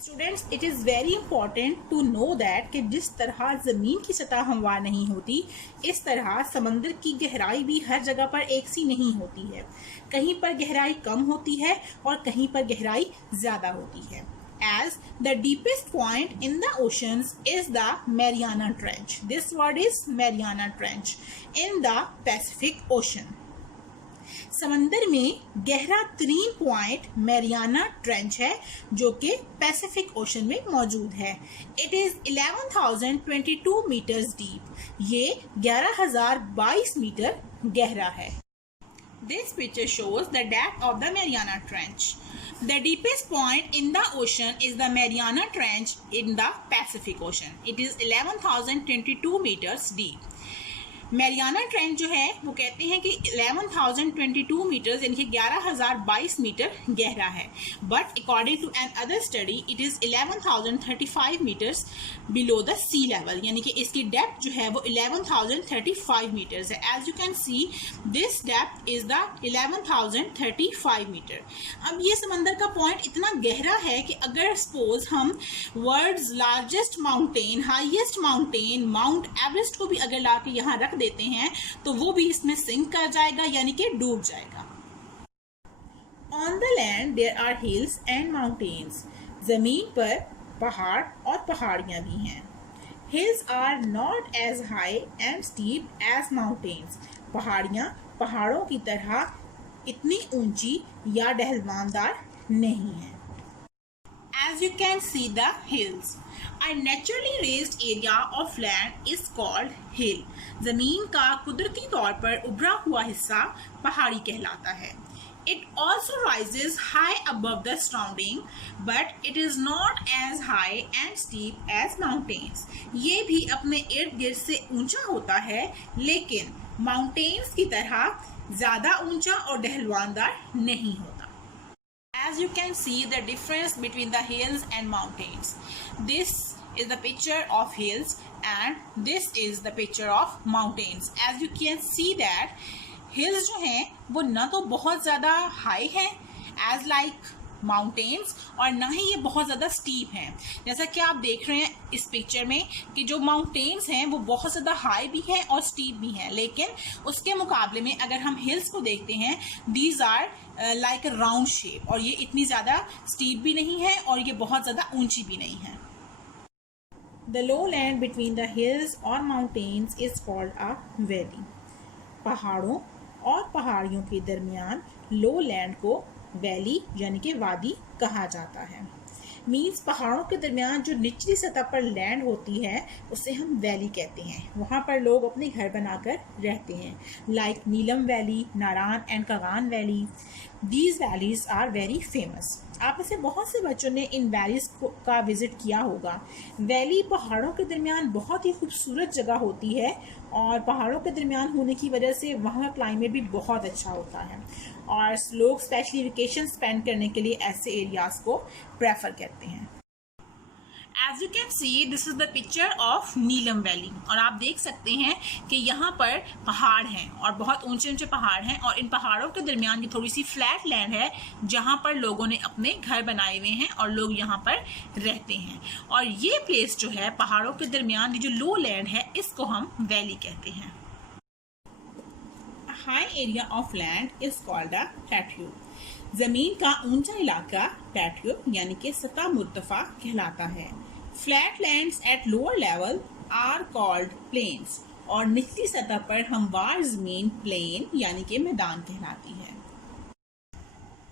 Students, it is very important to know that कि जिस तरह ज़मीन की सतह हमवार नहीं होती, इस तरह समंदर की गहराई भी हर जगह पर एक सी नहीं होती है। कहीं पर गहराई कम होती है और कहीं पर गहराई ज़्यादा होती है। As the deepest point in the oceans is the Mariana Trench. This word is Mariana Trench in the Pacific Ocean. समंदर में गहरा तरीन पॉइंट मैरियाना ट्रेंच है जो कि पैसिफिक ओशन में मौजूद है। It is 11,022 metres deep. ये 11,022 मीटर गहरा है। This picture shows the depth of the Mariana Trench. The deepest point in the ocean is the Mariana Trench in the Pacific Ocean. It is 11,022 meters deep. Mariana trench जो है वो कहते हैं कि 11,022 metres यानी कि 11,022 मीटर गहरा है, but according to another study it is 11,035 metres below the sea level, यानी कि इसकी डेप्थ जो है वो 11,035 मीटर्स है। As you can see this depth is the 11,035 metre. अब ये समंदर का पॉइंट इतना गहरा है कि अगर सपोज हम world's largest mountain, highest mountain Mount Everest को भी अगर ला के यहाँ रख देते हैं तो वो भी इसमें सिंक कर जाएगा, यानी कि डूब जाएगा। On the land there are hills and mountains. जमीन पर पहाड़ और पहाड़ियां भी हैं। Hills are not as high and steep as mountains. पहाड़ियां पहाड़ों की तरह इतनी ऊंची या ढलवानदार नहीं है। As you can see the hills, a naturally raised area of land is called hill. जमीन का कुदरती तौर पर उभरा हुआ हिस्सा पहाड़ी कहलाता है। It also rises high above the surrounding, but it is not as high and steep as mountains. ये भी अपने इर्द गिर्द से ऊंचा होता है, लेकिन माउंटेन्स की तरह ज़्यादा ऊंचा और ढलवानदार नहीं होता। As you can see the difference between the hills and mountains. This is the picture of hills and this is the picture of mountains. As you can see that hills जो हैं वो ना तो बहुत ज़्यादा high हैं as like mountains और ना ही ये बहुत ज़्यादा स्टीप हैं। जैसा कि आप देख रहे हैं इस पिक्चर में कि जो माउंटेन्स हैं वो बहुत ज़्यादा हाई भी हैं और स्टीप भी हैं, लेकिन उसके मुकाबले में अगर हम हिल्स को देखते हैं these are like a round shape, और ये इतनी ज़्यादा स्टीप भी नहीं है और ये बहुत ज़्यादा ऊंची भी नहीं है। The low land between the hills और mountains is called a valley. पहाड़ों और पहाड़ियों के दरमियान लो लैंड को वैली यानी कि वादी कहा जाता है। मीन्स पहाड़ों के दरमियान जो निचली सतह पर लैंड होती है उसे हम वैली कहते हैं। वहाँ पर लोग अपने घर बनाकर रहते हैं, like Neelum valley, Naran and Kagan valley. These valleys are very famous. आप में से बहुत से बच्चों ने इन वैलीज का विजिट किया होगा। वैली पहाड़ों के दरमियान बहुत ही खूबसूरत जगह होती है और पहाड़ों के दरमियान होने की वजह से वहाँ का क्लाइमेट भी बहुत अच्छा होता है और लोग स्पेशली वेकेशन स्पेंड करने के लिए ऐसे एरियाज़ को प्रेफर करते हैं। As you can see, this is the picture of Neelam valley, और आप देख सकते हैं कि यहाँ पर पहाड़ हैं और बहुत ऊंचे ऊंचे पहाड़ हैं और इन पहाड़ों के दरमियान ये थोड़ी सी फ्लैट लैंड है जहाँ पर लोगों ने अपने घर बनाए हुए हैं और लोग यहाँ पर रहते हैं। और ये प्लेस जो है पहाड़ों के दरमियान, ये जो लो लैंड है, इसको हम वैली कहते हैं। High area of land is called a plateau. जमीन का ऊंचा इलाका प्लेट्यू यानी कि सतह मुर्तफा कहलाता है। Flat lands at lower level are called plains, और निचली सतह पर हमवार जमीन प्लेन यानी कि मैदान कहलाती है।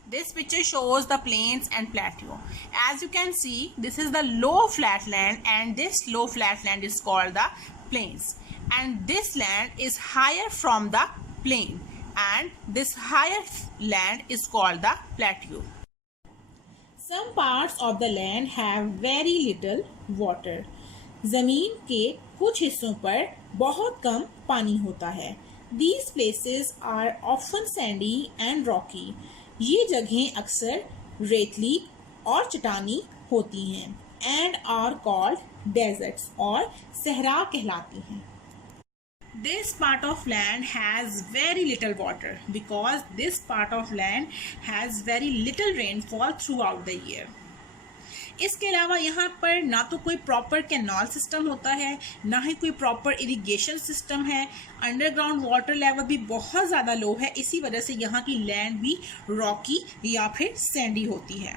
This picture shows the plains and plateau. As you can see, this is the low flatland and this low flatland is called the plains, and this land is higher from the plain and this higher land is called the plateau. Some parts of the land have very little water. जमीन के कुछ हिस्सों पर बहुत कम पानी होता है। These places are often sandy and rocky. ये जगहें अक्सर रेतली और चट्टानी होती हैं and are called deserts, और सहरा कहलाती हैं। This part of land has very little water because this part of land has very little rainfall throughout the year. इसके अलावा यहाँ पर ना तो कोई प्रॉपर कैनाल सिस्टम होता है, ना ही कोई प्रॉपर इरिगेशन सिस्टम है। अंडरग्राउंड वाटर लेवल भी बहुत ज़्यादा लो है, इसी वजह से यहाँ की लैंड भी रॉकी या फिर सैंडी होती है।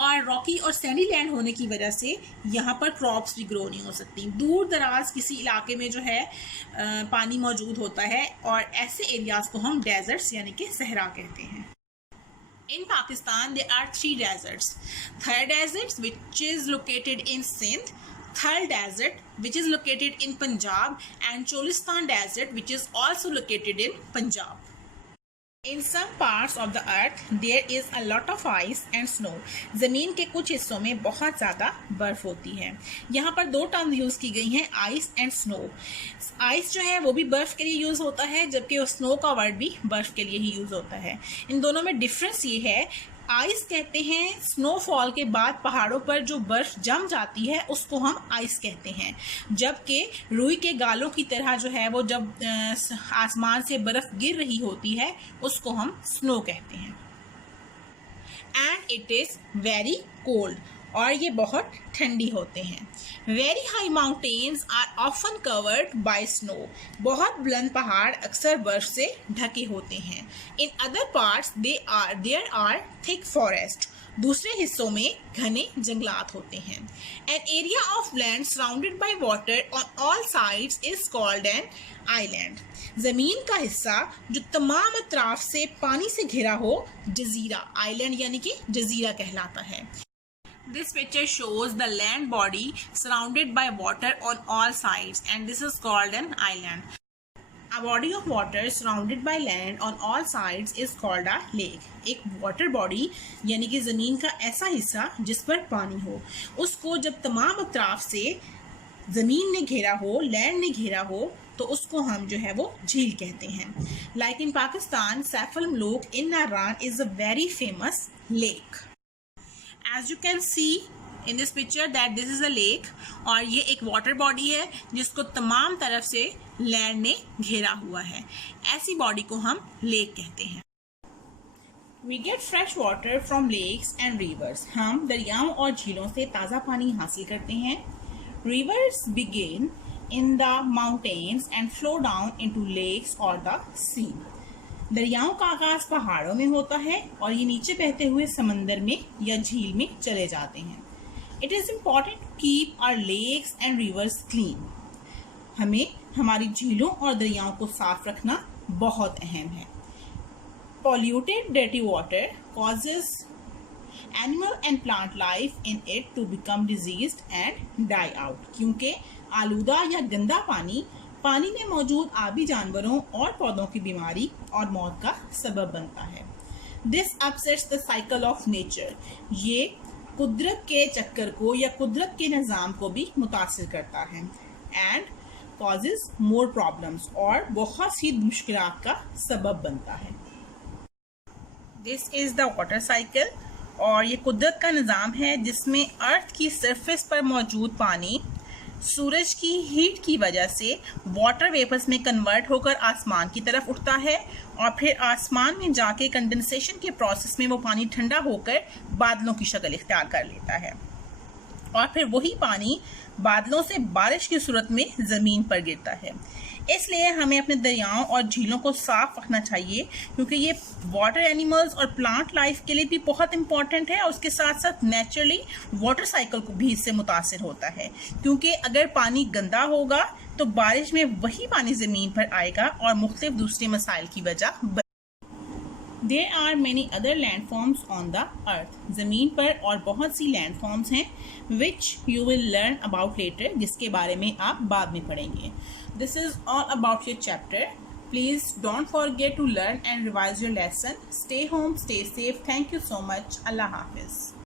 और रॉकी और सैंडी लैंड होने की वजह से यहाँ पर क्रॉप्स भी ग्रो नहीं हो सकती। दूर दराज किसी इलाके में जो है पानी मौजूद होता है, और ऐसे एरियाज को हम डेजर्ट्स यानी कि सहरा कहते हैं। In Pakistan, there are 3 deserts. Thar Desert, which is located in Sindh, Thar Desert, which is located in Punjab, and Cholistan Desert, which is also located in Punjab. In some parts of the earth, there is a lot of ice and snow. ज़मीन के कुछ हिस्सों में बहुत ज़्यादा बर्फ़ होती है। यहाँ पर 2 टर्म यूज़ की गई हैं, आइस एंड स्नो। आइस जो है वो भी बर्फ़ के लिए यूज़ होता है, जबकि स्नो का वर्ड भी बर्फ़ के लिए ही यूज़ होता है। इन दोनों में डिफरेंस ये है, आइस कहते हैं स्नोफॉल के बाद पहाड़ों पर जो बर्फ़ जम जाती है उसको हम आइस कहते हैं, जबकि रुई के गालों की तरह जो है वो जब आसमान से बर्फ़ गिर रही होती है उसको हम स्नो कहते हैं। And it is very cold, और ये बहुत ठंडी होते हैं। Very high mountains are often covered by snow, बहुत बुलंद पहाड़ अक्सर बर्फ से ढके होते हैं। In other parts there are thick forest, दूसरे हिस्सों में घने जंगलात होते हैं। An area of land surrounded by water on all sides is called an island, ज़मीन का हिस्सा जो तमाम अतराफ से पानी से घिरा हो जजीरा, आइलैंड यानी कि जजीरा कहलाता है। This picture shows the land body surrounded by water on all sides, and this is called an island. A body of water surrounded by land on all sides is called a lake. एक water body यानी कि ज़मीन का ऐसा हिस्सा जिस पर पानी हो, उसको जब तमाम अतराफ से ज़मीन ने घेरा हो, लैंड ने घेरा हो, तो उसको हम जो है वो झील कहते हैं। Like in Pakistan, Saif al-Muluk in Naran is a very famous lake. As you can see in this picture that this is a lake, और ये एक वाटर बॉडी है जिसको तमाम तरफ से लैंड ने घेरा हुआ है। ऐसी बॉडी को हम लेक कहते हैं। We get fresh water from lakes and rivers. हम दरियाओं और झीलों से ताज़ा पानी हासिल करते हैं। Rivers begin in the mountains and flow down into lakes or the sea. दरियाओं का आगाज पहाड़ों में होता है और ये नीचे बहते हुए समंदर में या झील में चले जाते हैं। It is important to keep our lakes and rivers clean, हमें हमारी झीलों और दरियाओं को साफ रखना बहुत अहम है। Polluted dirty water causes animal and plant life in it to become diseased and die out, क्योंकि आलूदा या गंदा पानी में मौजूद आबी जानवरों और पौधों की बीमारी और मौत का सबब बनता है। This upsets the cycle of nature, ये कुदरत के चक्कर को या कुदरत के निज़ाम को भी मुतासिर करता है। एंड कॉजेज मोर प्रॉब्लम्स, और बहुत सी मुश्किलात का सबब बनता है। This is the water cycle, और ये कुदरत का निज़ाम है जिसमें अर्थ की सरफेस पर मौजूद पानी सूरज की हीट की वजह से वाटर वेपर्स में कन्वर्ट होकर आसमान की तरफ उठता है, और फिर आसमान में जाके कंडेंसेशन के प्रोसेस में वो पानी ठंडा होकर बादलों की शक्ल इख्तियार कर लेता है, और फिर वही पानी बादलों से बारिश की सूरत में ज़मीन पर गिरता है। इसलिए हमें अपने दरियाओं और झीलों को साफ रखना चाहिए, क्योंकि ये वाटर एनिमल्स और प्लांट लाइफ के लिए भी बहुत इंपॉर्टेंट है, और उसके साथ साथ नेचुरली वाटर साइकिल को भी इससे मुतासिर होता है, क्योंकि अगर पानी गंदा होगा तो बारिश में वही पानी ज़मीन पर आएगा और मुख्तलिफ दूसरे मसाइल की वजह। There are many other landforms on the earth. ज़मीन पर और बहुत सी लैंडफॉर्म्स हैं which you will learn about later, जिसके बारे में आप बाद में पढ़ेंगे। This is all about your chapter. Please don't forget to learn and revise your lesson. Stay home, stay safe. Thank you so much. Allah Hafiz.